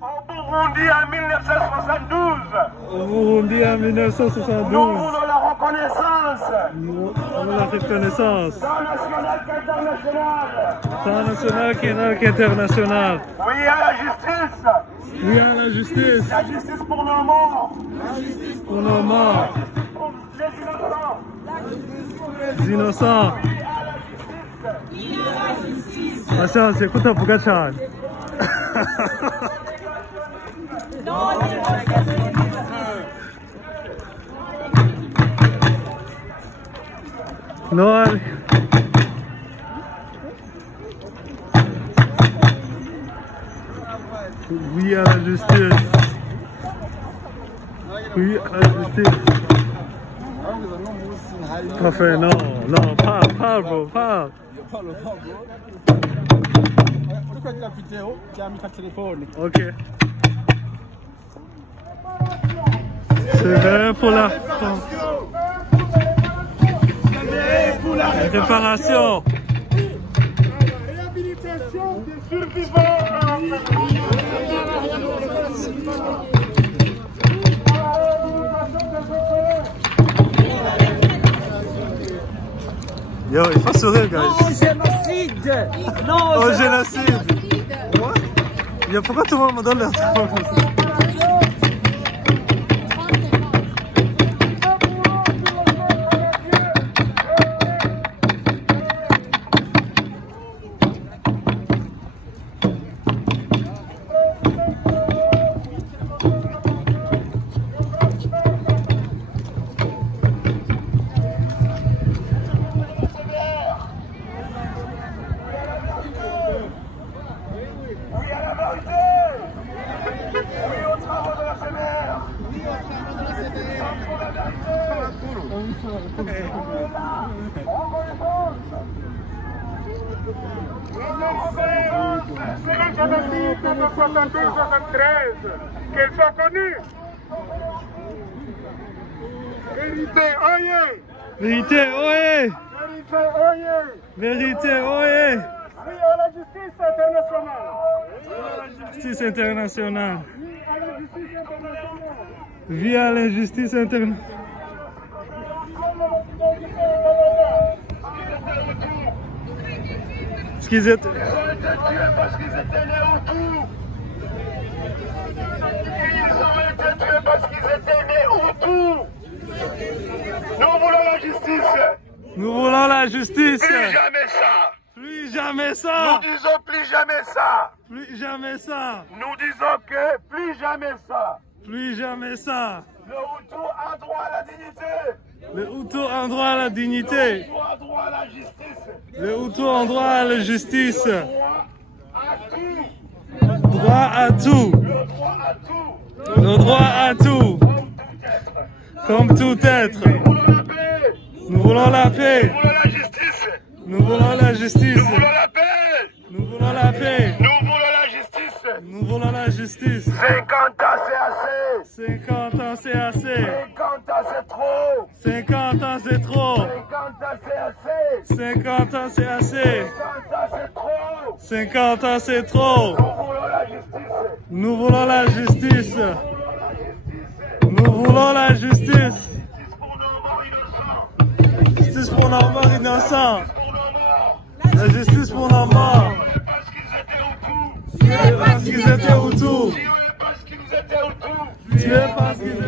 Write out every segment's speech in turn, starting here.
Au Burundi en 1972. Au Burundi en 1972. Nous voulons la reconnaissance. Nous voulons la reconnaissance. Tant national qu'international. Tant national qu'international. Oui à la justice. Oui à la justice. La justice pour nos morts. La justice pour nos morts. Pour les innocents. Les innocents. Asha, écoute Pougachar. Non. Oui à la justice. Oui à la justice. Parfait, non, non, parle, bro, parle. Ok. C'est vrai pour la réparation. Réhabilitation des survivants. Yo, il faut sourire, guys. Non, génocide. Non, oh, génocide. Yo, pourquoi tout le monde me donne l'air comme ça? C'est le génocide de 72-73, qu'ils sont connus. Vérité, oyez! Vérité, oyez! Vérité, oyez! Vérité, oyez! Oui à la justice internationale! Justice internationale! Oui à la justice internationale! Vie à l'injustice internationale! Parce qu'ils étaient... Parce qu'ils étaient nés Hutus! Ils ont été tués parce qu'ils étaient nés Hutus! Nous voulons la justice! Nous voulons la justice! Plus jamais ça! Plus jamais ça! Nous disons plus jamais ça! Plus jamais ça! Nous disons que plus jamais ça! Plus jamais ça! Le Hutu a droit à la dignité! Les Hutus ont droit à la dignité! Le Hutu a droit à la justice! Les Hutus ont droit à la justice! Droit à tout! Droit à tout! Le droit à tout! Le droit à tout! Comme tout être! Nous voulons la Nous voulons la paix! paix! Nous voulons la justice! Nous voulons la justice! Nous voulons la paix! Nous voulons la paix! Nous voulons la justice! Nous voulons la justice! 50 ans c'est assez! 50 ans c'est assez! 50 ans c'est trop! 50 ans c'est trop! 50 ans c'est assez! 50 ans c'est assez! 50 ans c'est trop! 50 ans c'est trop! Nous voulons la justice! Nous voulons la justice! Nous voulons la justice! Justice pour nos morts innocents! La justice pour nos morts! Tués parce qu'ils étaient Hutus! Tués parce qu'ils étaient Hutus! Tués parce qu'ils étaient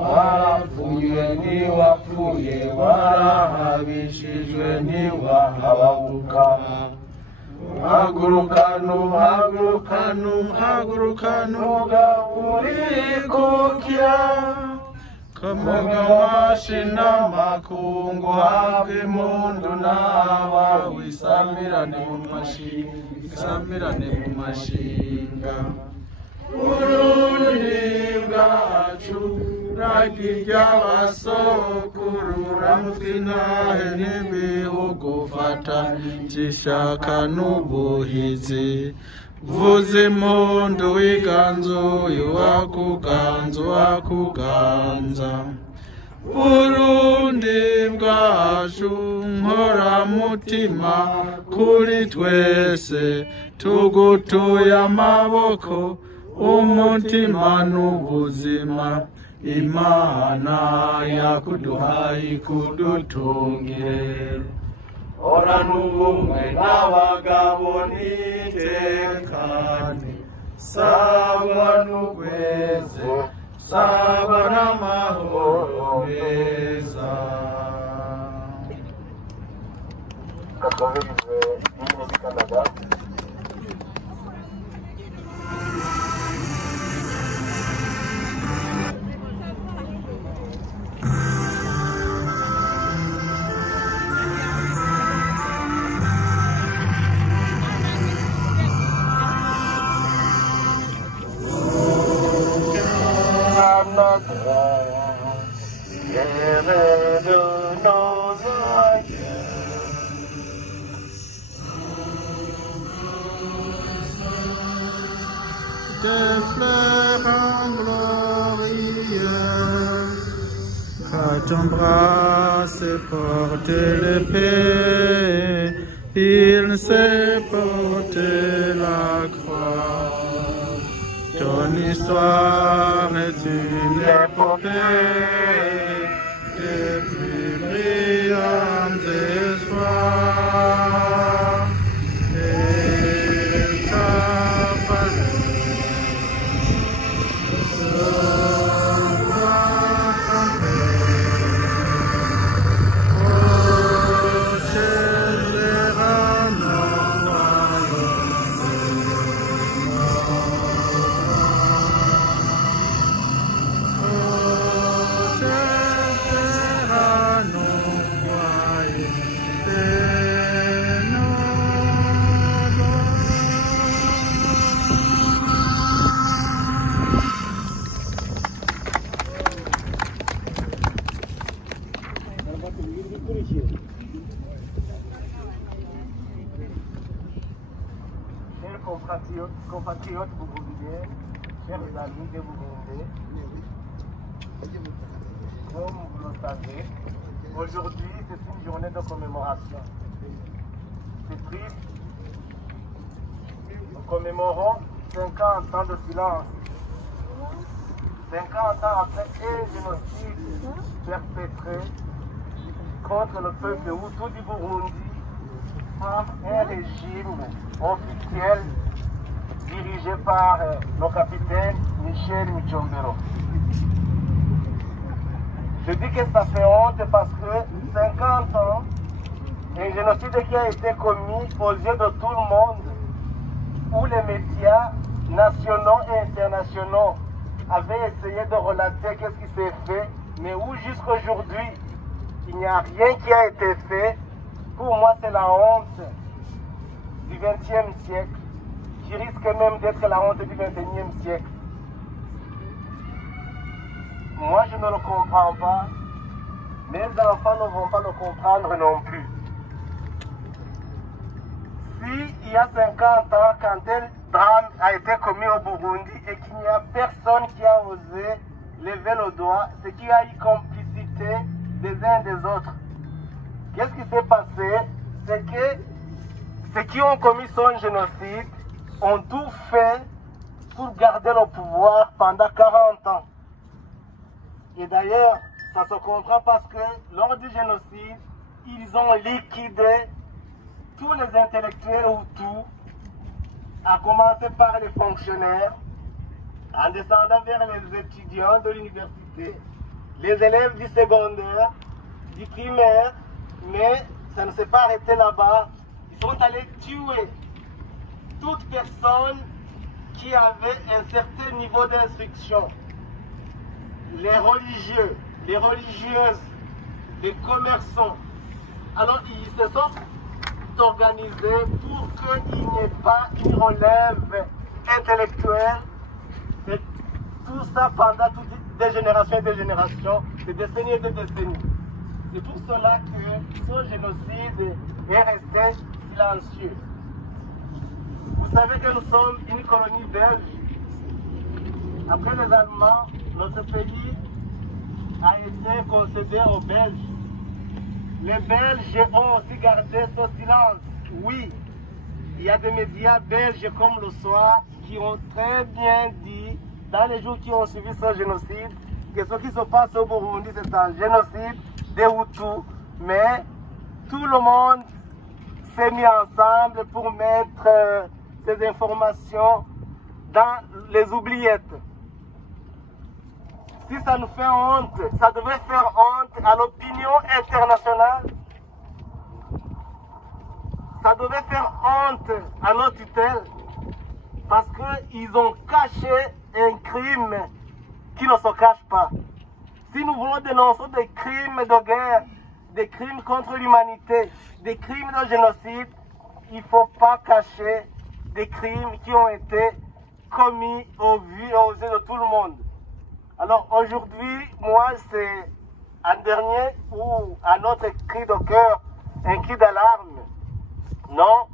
warapfuye ntiwapfuye warahabishijwe ntiwahababuka hagurukana ugahurikukira kamugamashi n'amakungu habwe impundu n'abawe isamirane mu mashinga Burundi bwacu ragirya basokuru ramutwe intahe n'ibihugu fata gishaka n'ubuhizi vuza impundu wiganzuye wakuganza Burundi bwacu nkoramutima kuri twese tugutuye amaboko umutima n'ubuzima Imana yakuduhaye kudutunge Horana ubumwe n'abagabo n'itekane Sangwa n'ugweze Sangwa n'amahoro meza Canada. Des fleurs glorieuses, à ton bras se porte l'épée, il s'est porté la croix. Ton histoire est une épopée des plus brillants espoirs. Et ta compatriotes burundiens, chers amis des Burundais, comme vous le savez, aujourd'hui c'est une journée de commémoration. C'est triste. Nous commémorons 50 ans de silence. 50 ans après un génocide perpétré contre le peuple Hutu du Burundi par un régime officiel dirigé par le capitaine Michel Michombero. Je dis que ça fait honte parce que 50 ans, un génocide qui a été commis aux yeux de tout le monde, où les médias nationaux et internationaux avaient essayé de relater qu'est-ce qui s'est fait, mais où jusqu'aujourd'hui, il n'y a rien qui a été fait. Pour moi, c'est la honte du XXe siècle, qui risque même d'être la honte du XXIe siècle. Moi, je ne le comprends pas. Mes enfants ne vont pas le comprendre non plus. Si il y a 50 ans, quand tel drame a été commis au Burundi et qu'il n'y a personne qui a osé lever le doigt, c'est qu'il y a eu complicité des uns et des autres. Qu'est-ce qui s'est passé? C'est que ceux qui ont commis son génocide ont tout fait pour garder le pouvoir pendant 40 ans. Et d'ailleurs, ça se comprend parce que lors du génocide, ils ont liquidé tous les intellectuels Hutus, à commencer par les fonctionnaires, en descendant vers les étudiants de l'université, les élèves du secondaire, du primaire, mais ça ne s'est pas arrêté là-bas. Ils sont allés tuer toute personne qui avait un certain niveau d'instruction. Les religieux, les religieuses, les commerçants. Alors ils se sont organisés pour qu'il n'y ait pas une relève intellectuelle. Et tout ça pendant des générations et des générations, des décennies et des décennies. C'est pour cela que ce génocide est resté silencieux. Vous savez que nous sommes une colonie belge. Après les Allemands, notre pays a été concédé aux Belges. Les Belges ont aussi gardé ce silence. Oui, il y a des médias belges comme Le Soir qui ont très bien dit, dans les jours qui ont suivi ce génocide, que ce qui se passe au Burundi, c'est un génocide des Hutus. Mais tout le monde s'est mis ensemble pour mettre ces informations dans les oubliettes. Si ça nous fait honte, ça devait faire honte à l'opinion internationale. Ça devait faire honte à nos tutelles parce qu'ils ont caché un crime qui ne se cache pas. Si nous voulons dénoncer des crimes de guerre, des crimes contre l'humanité, des crimes de génocide, il ne faut pas cacher des crimes qui ont été commis au vu et aux yeux de tout le monde. Alors aujourd'hui, moi, c'est un dernier ou un autre cri de cœur, un cri d'alarme. Non,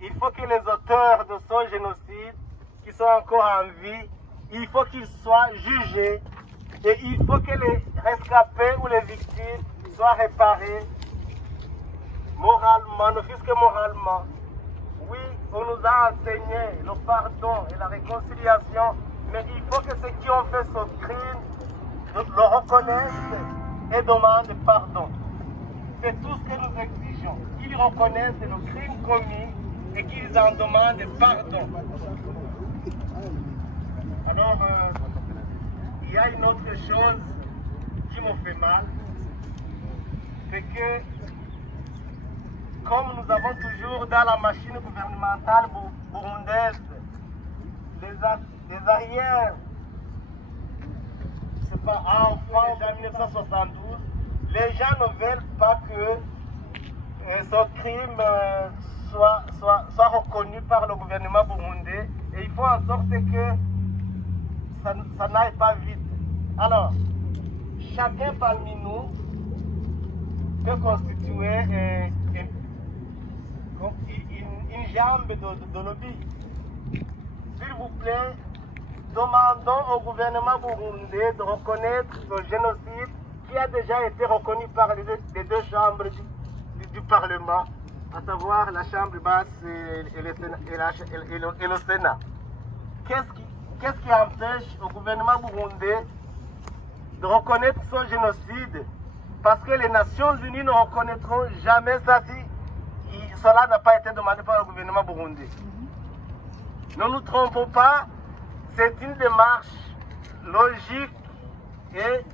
il faut que les auteurs de ce génocide, qui sont encore en vie, il faut qu'ils soient jugés et il faut que les rescapés ou les victimes soient réparés moralement, ne fût-ce que moralement. Oui, on nous a enseigné le pardon et la réconciliation, mais il faut que ceux qui ont fait ce crime le reconnaissent et demandent pardon. C'est tout ce que nous exigeons, qu'ils reconnaissent le crime commis et qu'ils en demandent pardon. Alors, il y a une autre chose qui me fait mal, c'est que comme nous avons toujours dans la machine gouvernementale burundaise des arrières, je ne sais pas, enfants en 1972, les gens ne veulent pas que ce crime soit reconnu par le gouvernement burundais et il faut en sorte que ça n'aille pas vite. Alors, chacun parmi nous peut constituer une jambe de lobby. S'il vous plaît, demandons au gouvernement burundais de reconnaître le génocide qui a déjà été reconnu par les deux chambres du Parlement, à savoir la Chambre basse et le Sénat. Qu'est-ce qui empêche au gouvernement burundais de reconnaître ce génocide? Parce que les Nations Unies ne reconnaîtront jamais ça si cela n'a pas été demandé par le gouvernement burundais. Ne nous trompons pas, c'est une démarche logique et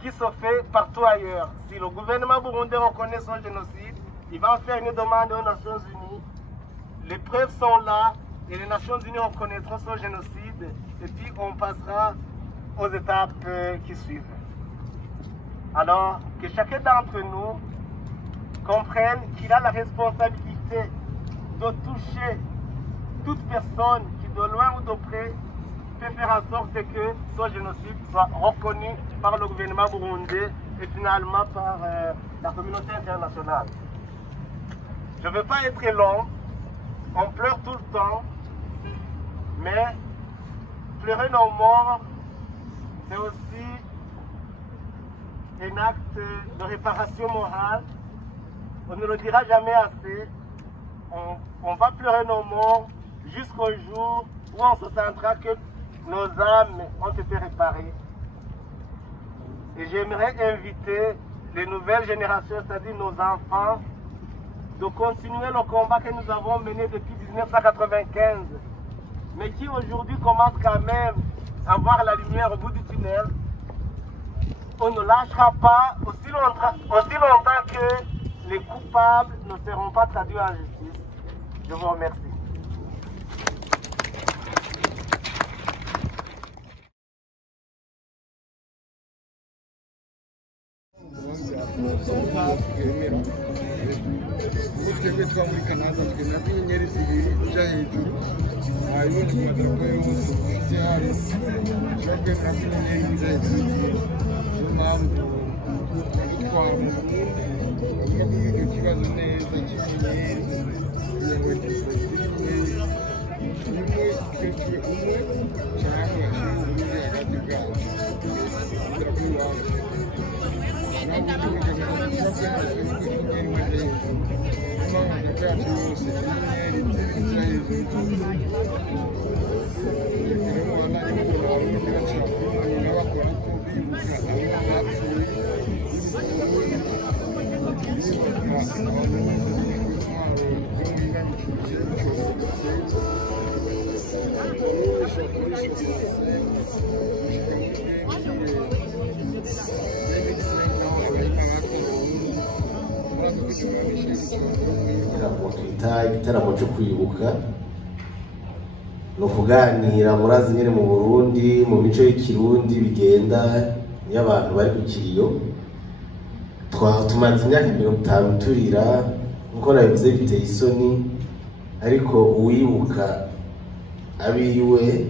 qui se fait partout ailleurs. Si le gouvernement burundais reconnaît son génocide, il va faire une demande aux Nations Unies. Les preuves sont là et les Nations Unies reconnaîtront son génocide et puis on passera aux étapes qui suivent. Alors, que chacun d'entre nous comprenne qu'il a la responsabilité de toucher toute personne qui, de loin ou de près, peut faire en sorte que ce génocide soit reconnu par le gouvernement burundais et finalement par la communauté internationale. Je ne veux pas être long, on pleure tout le temps, mais pleurer nos morts, c'est aussi un acte de réparation morale. On ne le dira jamais assez. On va pleurer nos morts jusqu'au jour où on se sentira que nos âmes ont été réparées. Et j'aimerais inviter les nouvelles générations, c'est-à-dire nos enfants, de continuer le combat que nous avons mené depuis 1995, mais qui aujourd'hui commence quand même à voir la lumière au bout du tunnel. On ne lâchera pas aussi longtemps que les coupables ne seront pas traduits en justice. Je vous remercie. twebwe twamurikanaza twemera ko inyenyeri zibiri uja hejuru wayibona ku madarapo yose ufite hano ushobora kwemera ko inyenyeri uja hejuru niyo mpamvu twitwara bavuga ko icyo kibazo neza cy'inyenyeri kugira ngo umwe cyangwa undi hagati bwabo kugira ngo iwacu igitaramo cyo kwibuka no kuganira murazi nyine mu Burundi mu mico y'ikirundi bigenda y'abantu bari ku kiriyo tumaze imyaka 50 turira nkuko nabivuze biteye isoni ariko uwibuka abiwe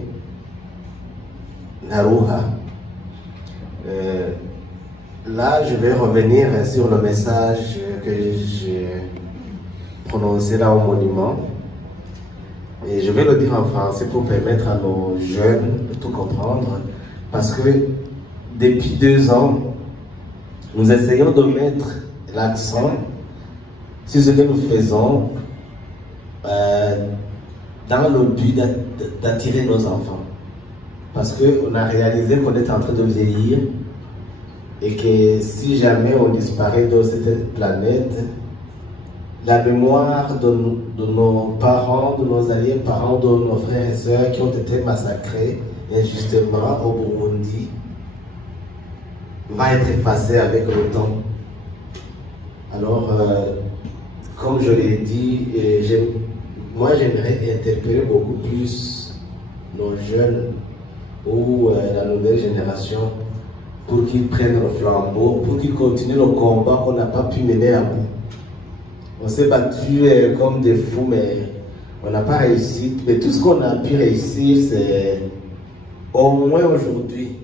ntaruha. Là je vais revenir sur le message que j'ai prononcé là au monument et je vais le dire en français pour permettre à nos jeunes de tout comprendre parce que depuis 2 ans nous essayons de mettre l'accent sur ce que nous faisons dans le but d'attirer nos enfants parce qu'on a réalisé qu'on est en train de vieillir et que si jamais on disparaît de cette planète, la mémoire de nos parents, de nos arrière-parents, de nos frères et sœurs qui ont été massacrés injustement au Burundi va être effacée avec le temps. Alors, comme je l'ai dit, moi j'aimerais interpeller beaucoup plus nos jeunes ou la nouvelle génération pour qu'ils prennent le flambeau, pour qu'ils continuent le combat qu'on n'a pas pu mener à bout. On s'est battu comme des fous, mais on n'a pas réussi. Mais tout ce qu'on a pu réussir, c'est au moins aujourd'hui.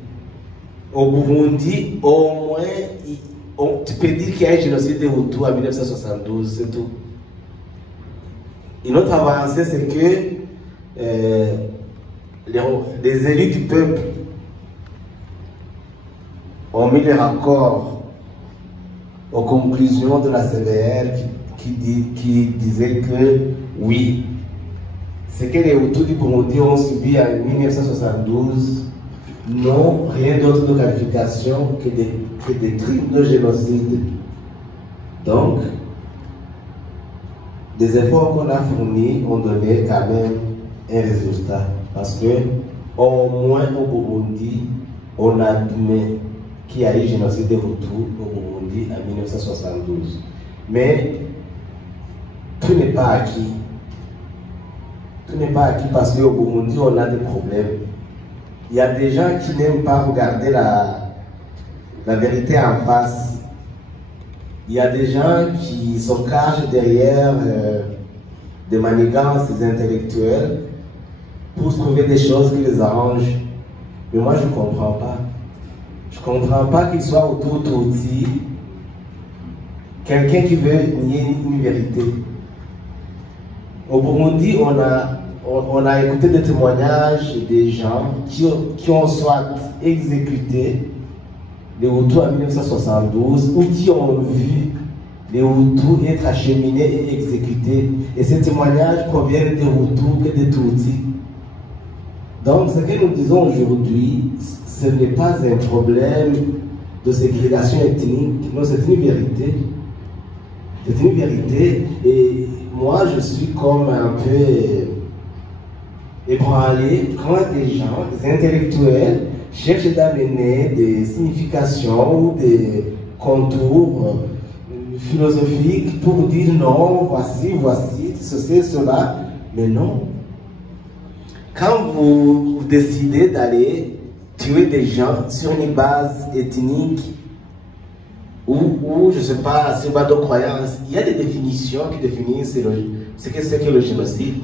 Au Burundi, au moins, tu peux dire qu'il y a un génocide des Hutus en 1972, c'est tout. Une autre avancée, c'est que les élus du peuple ont mis les raccords aux conclusions de la CVR qui disait que oui, ce que les Hutus du Burundi ont subi en 1972 n'ont rien d'autre de qualification que des crimes de génocide. Donc, des efforts qu'on a fournis ont donné quand même un résultat. Parce que, au moins au Burundi, on admet qu'il y a eu génocide des Hutus au Burundi en 1972. Mais tout n'est pas acquis. Tout n'est pas acquis parce qu'au Burundi, on a des problèmes. Il y a des gens qui n'aiment pas regarder la vérité en face. Il y a des gens qui se cachent derrière des manigances intellectuelles pour trouver des choses qui les arrangent. Mais moi, je ne comprends pas. Je ne comprends pas qu'il soit autour d'outils quelqu'un qui veut nier une vérité. Au Burundi, on a écouté des témoignages des gens qui ont soit exécuté les Hutus en 1972 ou qui ont vu les Hutus être acheminés et exécutés. Et ces témoignages proviennent des Hutus que des Tutsis. Donc, ce que nous disons aujourd'hui, ce n'est pas un problème de ségrégation ethnique, non, c'est une vérité. C'est une vérité. Et moi, je suis comme un peu ébranlé quand des gens, des intellectuels, cherchent d'amener des significations ou des contours philosophiques pour dire non, voici, ceci, cela. Mais non. Quand vous décidez d'aller tuer des gens sur une base ethnique ou je ne sais pas, sur base de croyances, il y a des définitions qui définissent ce que c'est que le génocide.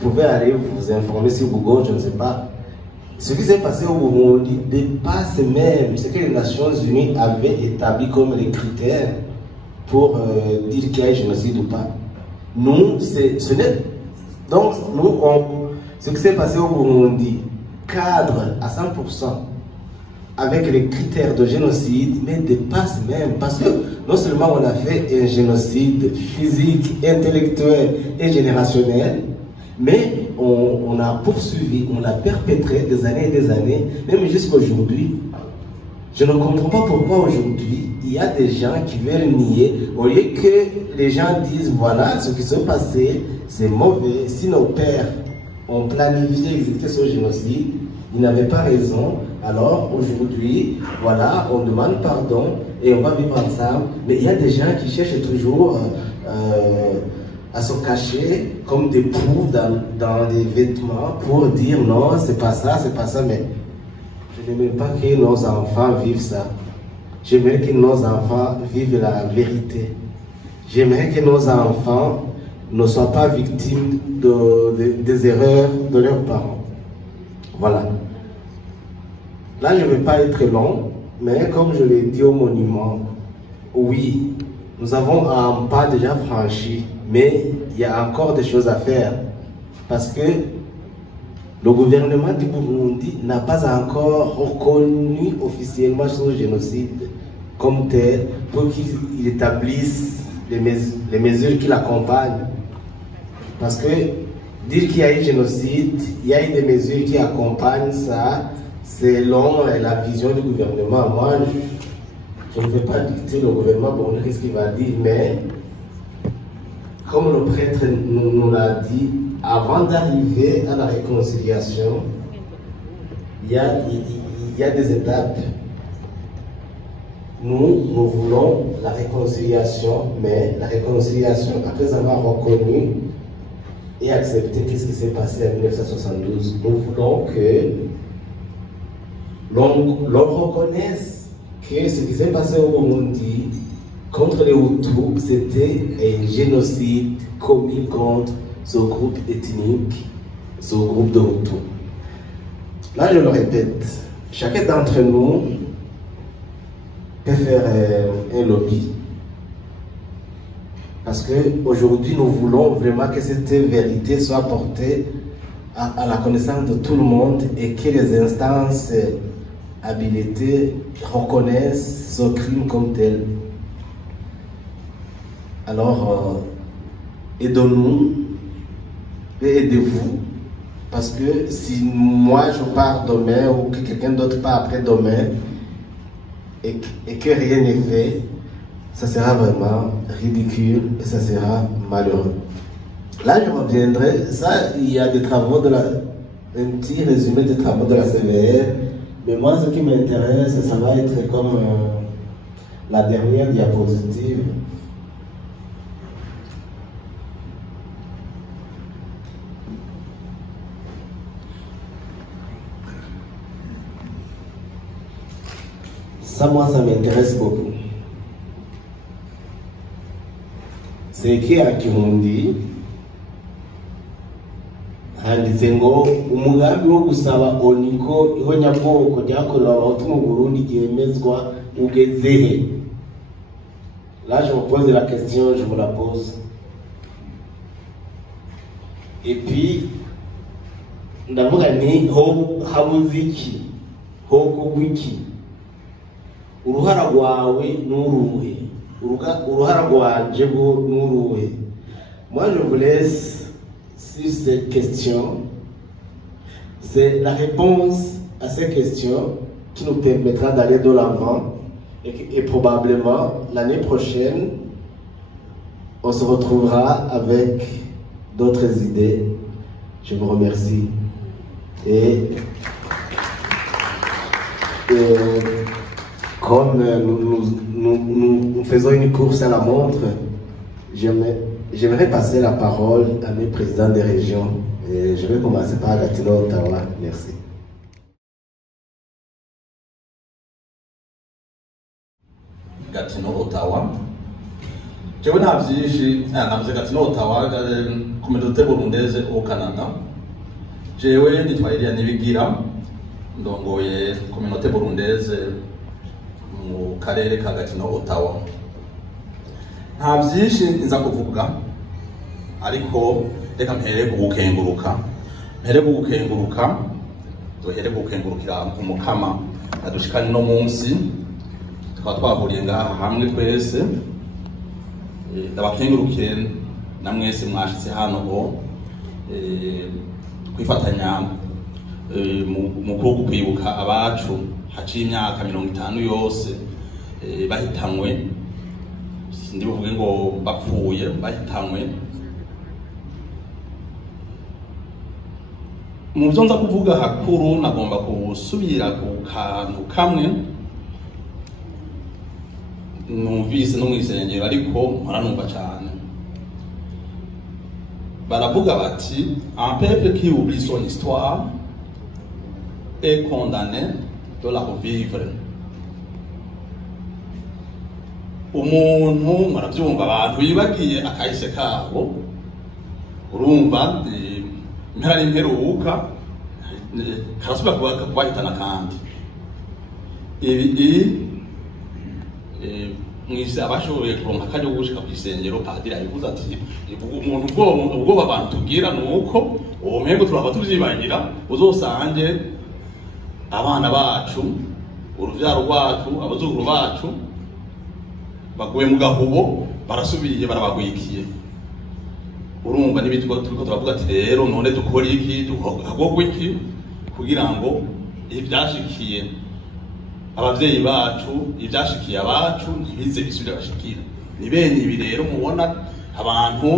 Vous pouvez aller vous informer sur Google, je ne sais pas. Ce qui s'est passé au Burundi dépasse même ce que les Nations Unies avaient établi comme les critères pour dire qu'il y a un génocide ou pas. Nous, ce n'est... Donc, ce qui s'est passé au Burundi cadre à 100% avec les critères de génocide, mais dépasse même. Parce que non seulement on a fait un génocide physique, intellectuel et générationnel, mais on a poursuivi, on l'a perpétré des années, même jusqu'à aujourd'hui. Je ne comprends pas pourquoi aujourd'hui, il y a des gens qui veulent nier, au lieu que les gens disent, voilà, ce qui s'est passé, c'est mauvais. Si nos pères ont planifié exécuter ce génocide, ils n'avaient pas raison. Alors aujourd'hui, voilà, on demande pardon et on va vivre ensemble. Mais il y a des gens qui cherchent toujours à se cacher comme des poux dans les vêtements pour dire non, c'est pas ça, mais je n'aimerais pas que nos enfants vivent ça. J'aimerais que nos enfants vivent la vérité. J'aimerais que nos enfants ne soient pas victimes des erreurs de leurs parents. Voilà. Là, je ne vais pas être long, mais comme je l'ai dit au monument, oui, nous avons un pas déjà franchi, mais il y a encore des choses à faire. Parce que le gouvernement du Burundi n'a pas encore reconnu officiellement ce génocide comme tel pour qu'il établisse les mesures qui l'accompagnent. Parce que dire qu'il y a eu génocide, il y a eu des mesures qui accompagnent ça selon la vision du gouvernement. Moi, je ne vais pas dicter le gouvernement pour dire ce qu'il va dire, mais comme le prêtre nous l'a dit, avant d'arriver à la réconciliation, il y a des étapes. Nous voulons la réconciliation, mais la réconciliation, après avoir reconnu et accepté ce qui s'est passé en 1972, nous voulons que l'on reconnaisse que ce qui s'est passé au Burundi contre les Hutus, c'était un génocide commis contre ce groupe ethnique, ce groupe de Hutus. Là, je le répète, chacun d'entre nous peut faire un lobby. Parce qu'aujourd'hui, nous voulons vraiment que cette vérité soit portée à la connaissance de tout le monde et que les instances habilitées reconnaissent ce crime comme tel. Alors, aidons-nous et aidez-vous. Parce que si moi je pars demain ou que quelqu'un d'autre part après-demain et que rien n'est fait, ça sera vraiment ridicule et ça sera malheureux. Là, je reviendrai. Ça, il y a des travaux un petit résumé des travaux de la CVR. Mais moi, ce qui m'intéresse, ça va être comme la dernière diapositive. Ça, moi, ça m'intéresse beaucoup. C'est écrit à Kirundi, handitse ngo umugambi wo gusaba oniko ihonyabwoko ryakorewe abahutu mu Burundi ryemezwa ugezehe. Là, je me pose la question, je vous la pose. Et puis, ndavuga ni habuze iki, hokorwa iki, uruhara rwawe n'uruhe, uruhara rwanje n'uruhe. Moi, je vous laisse sur cette question. C'est la réponse à ces questions qui nous permettra d'aller de l'avant et probablement l'année prochaine, on se retrouvera avec d'autres idées. Je vous remercie. Et comme nous faisons une course à la montre, j'aimerais passer la parole à mes présidents des régions. Et je vais commencer par Gatineau, Ottawa. Merci. Gatineau, Ottawa. Je veux dire, Gatineau, Ottawa, communauté burundaise au Canada. Je veux dire, Nibigira, donc communauté burundaise mu karere ka Gatineau, Ottawa. Nta byinshi nza kuvuga, ariko reka mpere gukenguruka duhere gukengurukira umukama adushikanye no munsi tukaba twahuriye ngaha hamwe twese ndabakengurukiye na mwese mwashitse hano ho kwifatanya mu kuko kwibuka abacu haciye imyaka 50 yose bahitamwe sindi buvuge ngo bapfuye bahitamwe mu byo nza kuvuga hakuru nagomba kusubira ku kantu kamwe numvise no mwisengero ariko nkoranumva cyane baravuga bati un peuple qui oublie son histoire est condamné de la revivre. Umuntu muravyumva abantu bibagiye akahise kabo urumva impera n'imperuka karasubira kubahitana kandi mwise abashoboye kuronka akaryo gushika kw'isengero padiri abivuze ati umuntu ubwoba abantu tubwira nuko uwo mpego turaba tuvyibagira uzosange abana bacu uruvyaro rwacu abazukuru bacu baguye mu gahubo barasubiye barabagwikiye urumva n'ibitwa turiko turavuga ati rero none dukora iki dukogwa iki kugira ngo ivyashikiye abavyeyi bacu ivyashikiye abacu ntibize bisubira bashikira ni bene ibi rero mubona abantu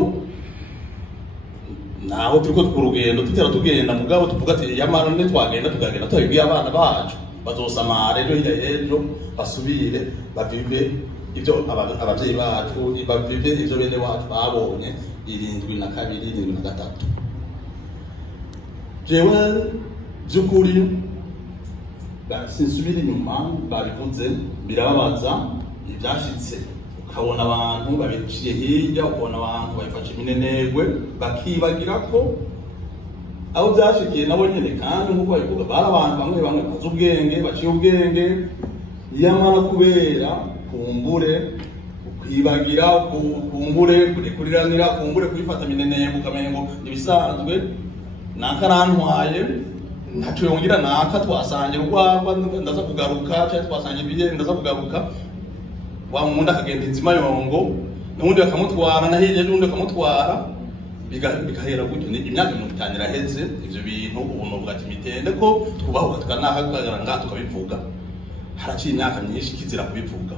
naho turiko kurugendo tutera tugenda mugabo tuvuga ati yamara ne twagenda tugagenda twabibwiye abana bacu bazosamara ejo hirya y'ejo basubire bavive ibyo abavyeyi bacu bavive ivyo bene wacu babonye 72 73 jewe byukuri sinsubira inyuma babivuze birababaza ibyashitse ukabona abantu babiciye hirya ukabona abantu babifashe iminenegwe bakibagira ko abo byashikiye nabo nyene kandi nk'uko babivuga bari abantu bamwe bamwe bazi ubwenge baciye ubwenge yamara kubera kumbure kwibagira kumbure kurikuriranira kumbure kwifata iminenegwe ukamenye ngo nibisanzwe nakarantwaye ntacu yongira naka twasangira urwagwa ndaza kugaruka cyangwa twasangira ibiye ndaza kugaruka wa munda akagenda inzima yongo n'undi bakamutwara na hirya n'undi bakamutwara bigahera gutyo ni imyaka 50 iraheze ivyo bintu ubuntu bwati mitende ko twubahuka tukanahagara nga tukabivuga haraciye imyaka myinshi kizira kubivuga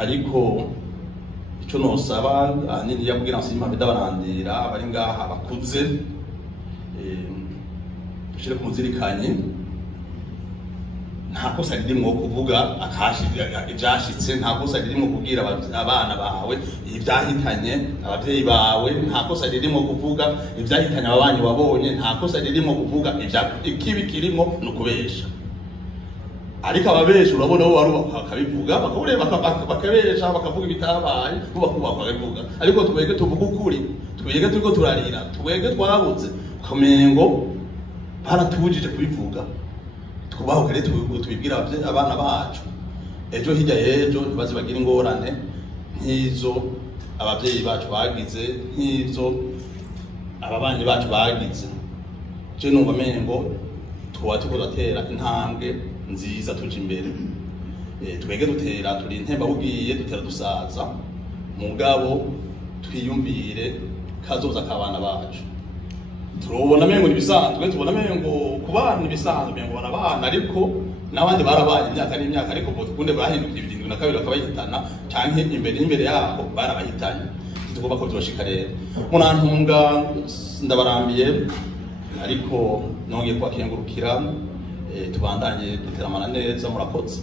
ariko ico nosaba nini yabwira nsima bidabarandira bari ngaha bakuze dushire kumuzirikanye nta kosa ririmo kuvuga ibyashitse nta kosa ririmo kubwira abana bawe ibyahitanye abavyeyi bawe nta kosa ririmo kuvuga ibyahitanye ababanyi wabonye nta kosa ririmo kuvuga ikibi kirimo no kubesha ariko ababesha urabona bo baruba bakabivuga bakabesha bakavuga ibitabaye bo bakabivuga ariko twege tuvuga ukuri twege turiko turarira twege twabuze komengo baratubujije kubivuga twubaho kare tubibwira abana bacu ejo hirya y'ejo ntibaze bagira ingorane nk'izo abavyeyi bacu bagize nk'izo ababanyi bacu bagize je numva mengo twa turatera intambwe nziza tuje imbere twege dutera turi intemba bugiye dutera dusaza mugabo twiyumvire kazoza kabana bacu turubona mengo nibisanzwe tubona mengo kubana nibisanzwe mengo abana ariko nabandi barabanye imyaka n'imyaka ariko kunde bahindukira ibidindu na kabiri bakabahitana canke imbere yaho barabahitanye tugomba ko tubashika rero munantunga ndabarambiye ariko nongeye kwakengurukira tubandanye duteramana neza murakoze